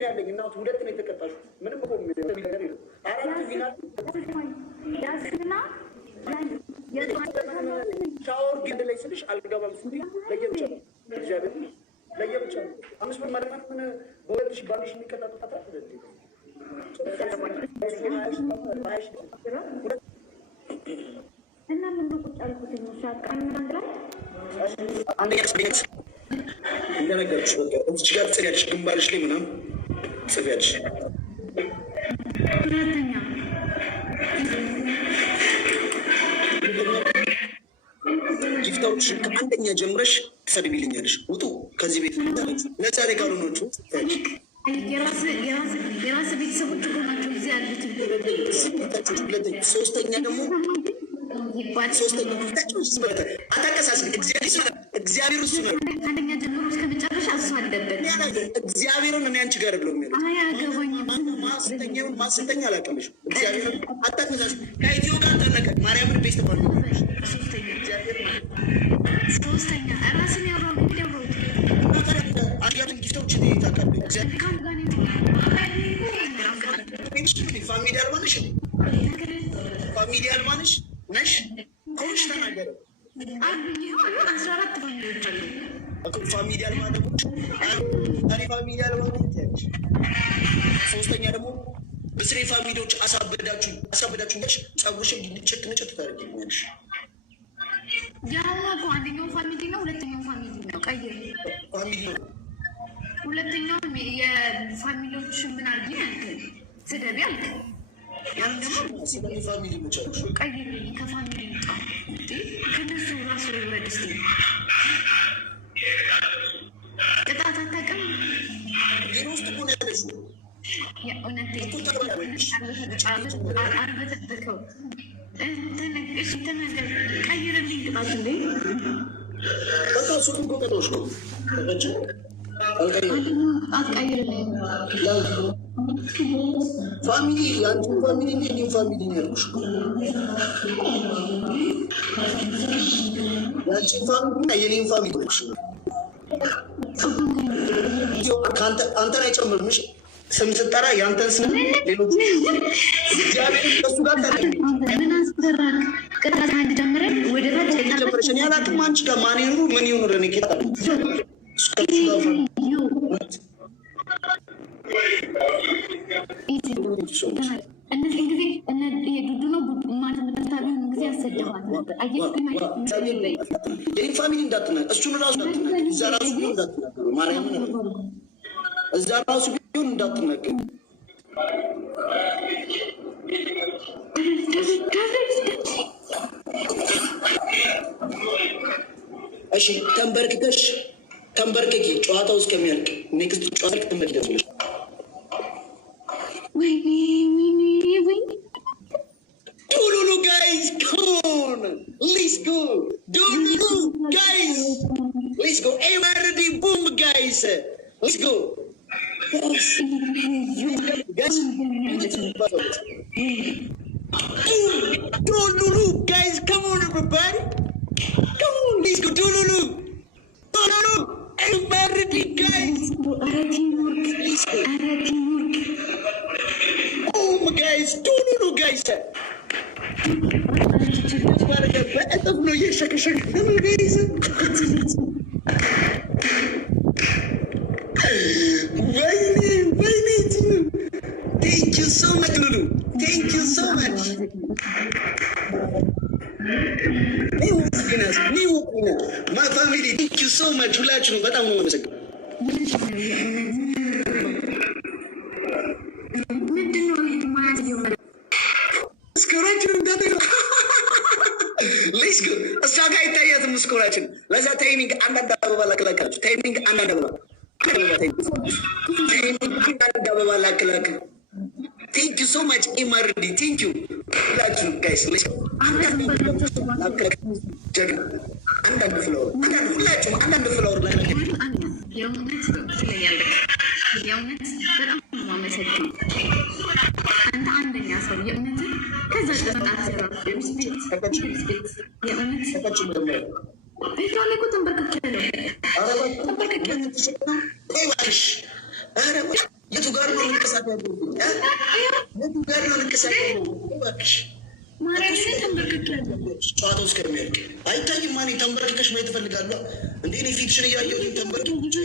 ያለኝ እናቱ ሁለት ነው የተቀጣሽው። ምንም እኮ ነገር የለም። አራት ቢና ያስና ሻወር ግድ ላይ ስልሽ አልገባም ስትይ ለየብቻ ነው እግዚአብሔር ለየብቻ ነው። 5 ብር ማለት ምን በሁለት ሺህ ባንሽ የሚቀጣጡት አጣጥ እና ምን ቁጭ አልኩት ነው ሻቃን ማለት አንደኛ ስሜት እንደነገርኩሽ በቃ እዚህ ጋር ጽያለሽ ግንባርሽ ላይ ምናምን ጽያለሽ። ሁለተኛ ጊፍታዎች ከአንደኛ ጀምረሽ ትሰድቢልኛለሽ። ውጡ ከዚህ ቤት ነፃ ላይ ካልሆናችሁ የራስ ቤተሰቦች እኮ ናቸው እዚህ ያሉት። ሶስተኛ ደግሞ አታቀሳስብ። እግዚአብሔር እሱ ነው። ከአንደኛ ጀምሮ እስከ መጨረሻ እሱ አለበት። እግዚአብሔርን እኔ አንቺ ጋር አይደለም የሚለው አያገባኝም። ማስተኛ አላውቅምሽ። እግዚአብሔርን አታቀሳስብ። ከኢትዮ ጋር ተነቀ ማርያምን ቤት ተባል ሶስተኛ ራስን ያወራው አዲያቱን ጊፍቶች ታውቃለህ። ፋሚሊ አልባነሽ ፋሚሊ አልባነሽ ነሽ ኮሽ ተናገረ 14 ፋሚሊዎች አሉ። ፋሚሊ አልባነሽ አሪ ፋሚሊ አልባነሽ። ሶስተኛ ደግሞ በስሬ ፋሚሊዎች አሳበዳችሁ ነሽ ጸጉርሽን ንጭት ታደርጊልኛለሽ። ያው እኮ አንደኛው ፋሚሊ ነው፣ ሁለተኛው ፋሚሊ ነው። ቀይ ፋሚሊ ነው። ሁለተኛው የፋሚሊዎች ምን አርጊ ያልከ ስደቢ ያልከ ያም ደግሞ ስለዚህ ፋሚሊ ብቻሽ ቀይ ከፋሚሊ ወጣ እንዴ ከነሱ ራሱ ወረድ እስቲ ቅጣት አታውቅም። ግን ውስጥ ሆነ ያለሽ የእውነት አርበተበከው እሺ ተናገር ቀይርልኝ ቅጣት እንዴ በቃ እሱ እኮ ቀጦሽ ነው አትቀይርልኝ ፋሚሊ አንቺ ፋሚሊ እንዴ ፋሚሊ ነው ያልኩሽ። ያንቺ ፋሚሊ የኔን ፋሚሊ ነው። አንተ ላይ ጨምርምሽ ስም ስጠራ ያንተን ስም ሌሎች እግዚአብሔር ከሱ ጋር ምን አስደረክ? ቅጣት አንድ ጀምረን ወደ ታች ጀምረሽ እኔ አላውቅም። አንቺ ጋር ማን ይኑሩ ምን ይኑር እኔ ኬታ እነዚህ ጊዜ ዱዱ ነው ማለት ምታቢውን ጊዜ ያሰደዋል ነበር። የኔ ፋሚሊ እንዳትናገር እሱን ራሱ እንዳትናገር እዛ ራሱ ቢሆን እንዳትናገር ማርያምን እዛ ራሱ ቢሆን እንዳትናገር። እሺ ተንበርክኪ ጨዋታው እስከሚያልቅ ኔክስት ጨዋታ ትመለስልሽ። ወይኔ ዱሉሉ ጋይስ ኮን ሌትስ ጎ ዱሉሉ ጋይስ ሌትስ ጎ ኤቨሪዲ ቡም ጋይስ ሌትስ ጎ ዱሉሉ ጋይስ come on everybody come on let's go ዱሉሉ everybody guys let's go oh my guys ዱሉሉ guys በእጥፍ ነው እየሸከሸከ ነው ጋይስ ወይኔ thank you so much ዱሉሉ thank you so much my family thank you so much ሁላችሁም በጣም ነው የማመሰግነው። ሌትስ ጎ እሷ ጋር ይታያትም ስኮራችን ለዛ ታይሚንግ አንዳንድ አበባ ላክላካችሁ ታይሚንግ አንዳንድ አበባ ላክላክ ቴንክ ዩ ሶ ማች ኢማርዲ ቴንክ ዩ ሁላችሁ ጋይስ አንዳንድ ፍላወር ሁላችሁም አንዳንድ ፍላወር ላይ የእውነት ትለያለህ። የእውነት በጣም ማመሰግን አንተ አንደኛ ሰው የእውነት ከዛ ቀጣት የእውነት ቤቷ ላይ እኮ ተንበርክኬ ነው የቱ ጋር ነው እንቅሳት ያለብኝ? የቱ ጋር ነው እንቅሳት ያለብኝ? እባክሽ ማርያምን ተንበርክክ ጨዋታው እስከሚያልቅ አይታይም። ማን ተንበርክከሽ ማየት እፈልጋለሁ እንዴ? እኔ ፊትሽን እያየሁኝ ተንበርክከሽ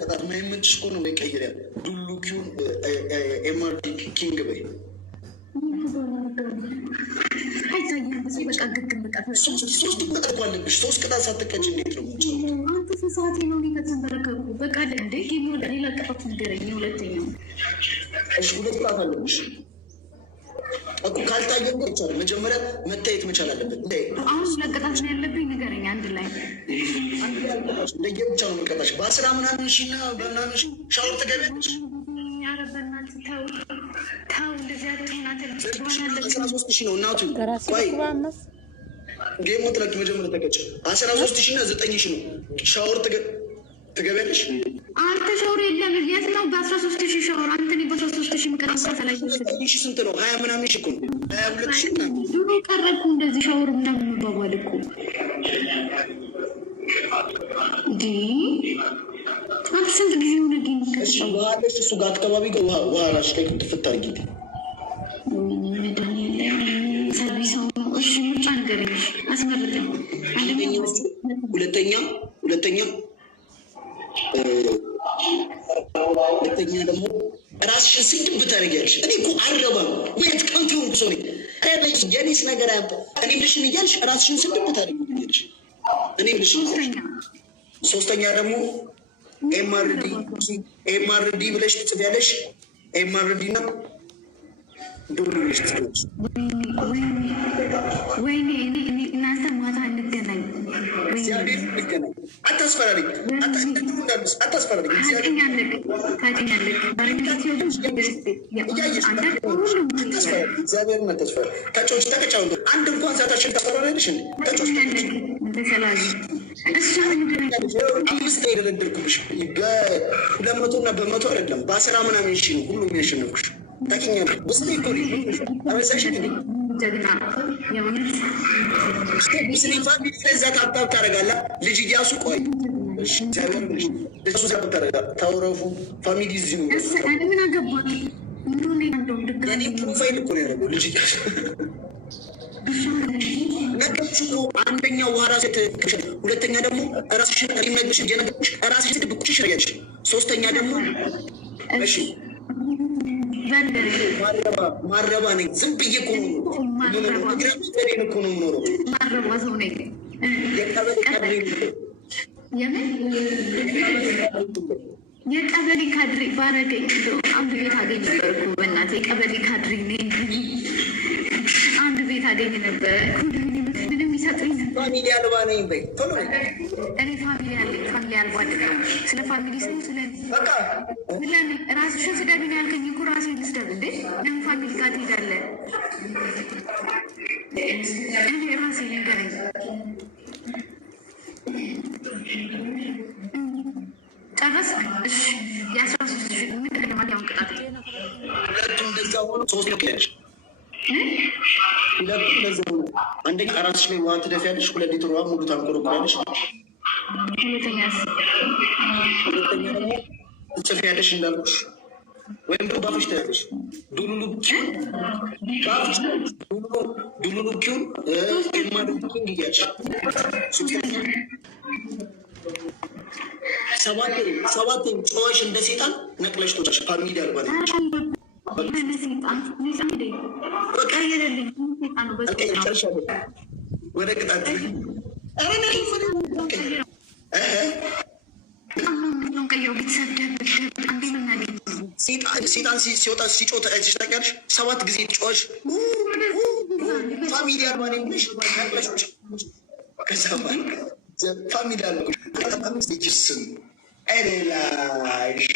ቅጣት ማይመችሽ እኮ ነው። ቀይሪያ ዱሉኪውን ኤምአርዲ ኪንግ በይ። ሶስት ቅጣት እኮ አለብሽ። ሶስት ቅጣት ሳትቀጭ እንዴት ነው? ሁለት ቅጣት አለብሽ እኮ ካልታየ ይቻላል። መጀመሪያ መታየት መቻል አለበት። አሁን ለቅጣት ነው ያለብኝ። ንገረኝ። አንድ ላይ ለየብቻ ነው የምቀጣሽ። በአስራ ምናምን ሺ እና በምናምን ሺ ሻወር ትገቢያለሽ። አስራ ሶስት ሺ ነው እናቱ። ቆይ ጌሞ ትለቅ መጀመሪያ ተቀጭ። 13 ሺ እና 9 ሺ ነው ሻወር ትገቢያለሽ። አንተ ሻወር የለም የት ነው? በ13 ሺ ሻወር አንተ በ13 ሺ ምቀጣ ላይ ስንት ነው? 20 ምናምን ሺ እኮ ነው። 22 ሺ ድሮ ቀረኩ እንደዚህ ሻወር ምናምን የሚባባል እኮ አንተ ስንት ጊዜ ሆነ ግን ዋለሽ እሱ ጋር አካባቢ ጋር ውሃ ራሽ ላይ ክትፍት አድርጊ። ሰርቪስ እሺ ምርጫ ንገረኝ፣ አስመርጠኝ። ሁለተኛ ደግሞ ራስሽን ስድብ ታደርጊያለሽ። እኔ እኮ አልገባም ወይት ከንቱ ሆንኩ ሰው ነኝ። የኔስ ነገር እኔ ብልሽን እያልሽ ራስሽን ስድብ ታደርጊያለሽ። እኔ ብልሽን ሶስተኛ ደግሞ ኤምአርዲ ብለሽ ትጽፊያለሽ። ኤምአርዲ እና ዶብልሽ ትጽፊያለሽ። ወይኔ እናንተ ማታ እንገናኝ። አታስፈራሪኝ። አታስፈራሪኝ። እግዚአብሔርን አታስፈራሪ። ተጫዎች ተቀጫው አንድ እንኳን ሳታሽን ታስፈራሪያለሽ። ተጫዎች 5 የደረደርኩብሽ በ200 እና በ100 አይደለም በ10 ምናምን ሺ ነው ሁሉም ያሸነፍኩሽ። ታውቂኛለሽ። ሙስሊም እኮ ሙስሊም ፋሚሊ ለዛ ታብታብ ታደርጋለህ። ልጅ እያሱ ቆይ ታውረፉ ፋሚሊ እዚሁ ምን አገባት? እኔ ፕሮፋይል እኮ ነው ያደረገው ልጅ እያሱ ነገች እኮ አንደኛ ውሃ ራሴት፣ ሁለተኛ ደግሞ ራስሽን ሪመግሽ እየነገርኩሽ ራስሽን ትድብቁሽ ያለሽ፣ ሶስተኛ ደግሞ እሺ ማረባ ነኝ። ዝም ብዬ እኮ ነው የምኖረው። የቀበሌ ካድሬ ባረገኝ አንድ ቤት አገኝ ነበር እኮ በእናትህ። የቀበሌ ካድሬ አንድ ቤት አገኝ ነበር። ምንም ይሰጡኝ ፋሚሊ አልባ ነኝ በይ ቶሎ። እኔ ፋሚሊ አለኝ። ፋሚሊ አልባ አይደለም። ስለ ፋሚሊ ሰው ራስሽን ስደብ ነው ያልከኝ እኮ ራሴን ልስደብ እንዴ? ለምን ፋሚሊ ጋር ትሄዳለህ? እኔ ራሴ ንገረኝ። ጨረስ? እሺ የ13 ሺህ ምንድነው ያውን ቅጣት? ሁለቱም እንደዛ ሆኖ 3 ነው ያለሽ። ሁለቱም እንደዛ ሆኖ አንደኛ ራስሽ ላይ ውሃ ትደፊያለሽ። 2 ሊትር ውሃ ሙሉ ታንቆረቁራለሽ። ሁለተኛ ደግሞ ትጽፊያለሽ እንዳልኩሽ፣ ወይም ደግሞ ባፍሽ ታያለሽ። ዱሉሉኪውን ኤምአርዲ እያልሽ ሰባት ጨዋሽ እንደ ሴጣን ነቅለሽ ቶቻሽ ፋሚሊ አልባ ወደ ቅጣት ሴጣን ሲወጣ ሲጮህ ታውቂያለሽ። 7 ጊዜ ጨዋሽ ፋሚሊ አልባ ነኝ ብለሽ ነቅለሽ ከዛ ፋሚሊ አልባ ስም አይደላሽ